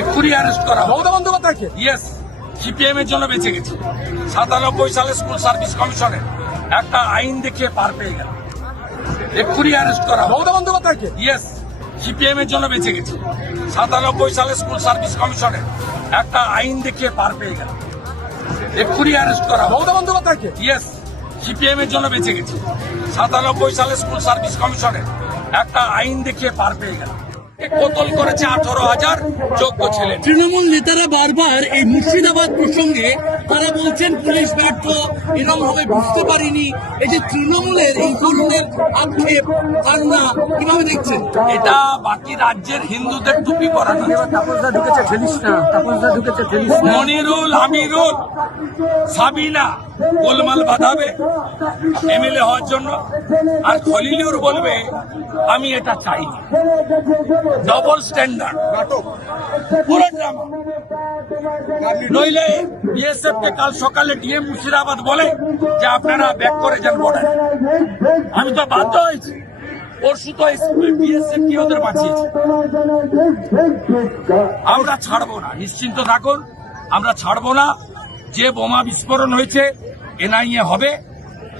এক্ষুনি অ্যারেস্ট করা মমতা বন্দ্যোপাধ্যায়কে? ইয়েস সিপিএম এর জন্য বেঁচে গেছে। সাতানব্বই সালে স্কুল সার্ভিস কমিশনের একটা আইন দেখিয়ে পার পেয়ে গেল। এক্ষুনি অ্যারেস্ট করা মমতা বন্দ্যোপাধ্যায়কে? ইয়েস সিপিএম এর জন্য বেঁচে গেছে। সাতানব্বই সালে স্কুল সার্ভিস কমিশনের একটা আইন দেখিয়ে পার পেয়ে গেল। এক্ষুনি অ্যারেস্ট করা মমতা বন্দ্যোপাধ্যায়কে? ইয়েস সিপিএম এর জন্য বেঁচে গেছে। সাতানব্বই সালে স্কুল সার্ভিস কমিশনের একটা আইন দেখিয়ে পার পেয়ে গেল। কোতল করেছে আঠারো হাজার যোগ্য ছেলে। তৃণমূল নেতারা বারবার এই মুর্শিদাবাদ প্রসঙ্গে তারা বলছেন পুলিশ ব্যর্থ এরকম ভাবে বুঝতে পারিনি। এই যে তৃণমূলের এই ধরনের আক্ষেপ ধারণা কীভাবে দেখছেন? এটা বাকি রাজ্যের হিন্দুদের টুপি পরানো। তাপসদা ঢুকেছে ঠেলিস না। তাপসদা ঢুকেছে ঠেলিস মনিরুল আমিরুল সাবিনা গোলমাল বাঁধাবে। এমএলএ হওয়ার জন্য। আর খলিলুর বলবে আমি এটা চাই ডবল স্ট্যান্ডার্ড পুরো নইলে বিএসএফ কে কাল সকালে ডিএম মুর্শিদাবাদ বলে যে আপনারা ব্যাক করে যান আমি তো বাধ্য হয়েছি। পরশু তো বিএসএফ কি ওদের বাঁচিয়েছে? আমরা ছাড়বো না। নিশ্চিন্ত থাকুন, আমরা ছাড়বো না। যে বোমা বিস্ফোরণ হয়েছে, এনআইএ হবে।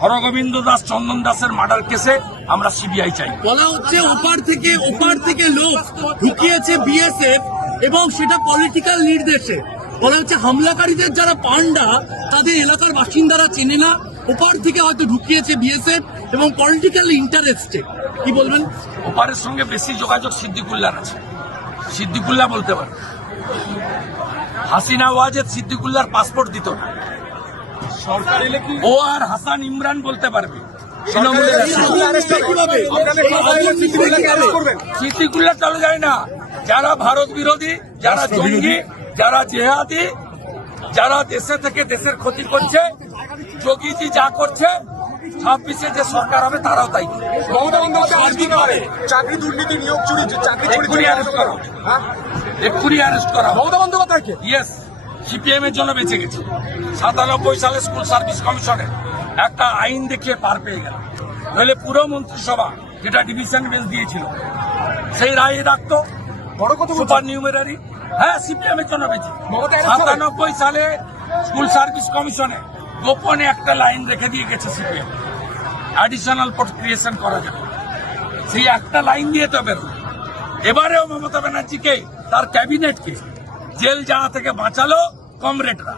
হরগোবিন্দ দাস, চন্দন দাসের মার্ডার কেসে আমরা সিবিআই চাই। বলা হচ্ছে ওপার থেকে ওপার থেকে লোক ঢুকিয়েছে বিএসএফ এবং সেটা পলিটিক্যাল নির্দেশে। বলা হচ্ছে হামলাকারীদের যারা পান্ডা তাদের এলাকার বাসিন্দারা চেনে না। ওপার থেকে হয়তো ঢুকিয়েছে বিএসএফ এবং পলিটিক্যাল ইন্টারেস্টে কি বলবেন? ওপারের সঙ্গে বেশি যোগাযোগ সিদ্দিকুল্লার আছে। সিদ্দিকুল্লাহ বলতে পারে হাসিনা ওয়াজেদ সিদ্দিকুল্লার পাসপোর্ট দিত না। সরকার ও আর হাসান ইমরান বলতে পারবে। সিদ্দিকুল্লাহ চলে যায় না। যারা ভারত বিরোধী যারা জঙ্গি যারা জেহাদি যারা দেশে থেকে দেশের ক্ষতি করছে যোগীজি যা করছে ছাব্বিশে যে সরকার হবে তারাও তাই চাকরি দুর্নীতি নিয়োগ চুরি চাকরি চুরি এক্ষুনি অ্যারেস্ট করা। হোক। এক্ষুনি অ্যারেস্ট করা। মমতা বন্দ্যোপাধ্যায়কে? ইয়েস সিপিএম এর জন্য বেঁচে গেছে। সাতানব্বই সালে স্কুল সার্ভিস কমিশনের একটা আইন দেখিয়ে পার পেয়ে গেল। নইলে পুরো মন্ত্রিসভা যেটা ডিভিশন বেঞ্চ দিয়েছিল। সেই রায় রাখতো বড় কথা সুপার নিউমেরারি হ্যাঁ সিপিএম এর জন্য বেঁচে। সাতানব্বই সালে স্কুল সার্ভিস কমিশনে গোপনে একটা লাইন রেখে দিয়ে গেছে সিপিএম অ্যাডিশনাল পোস্ট ক্রিয়েশন করা যাবে সেই একটা লাইন দিয়ে তো বেরো এবারেও মমতা ব্যানার্জিকে তার ক্যাবিনেটকে জেল যাওয়া থেকে বাঁচালো কমরেডরা।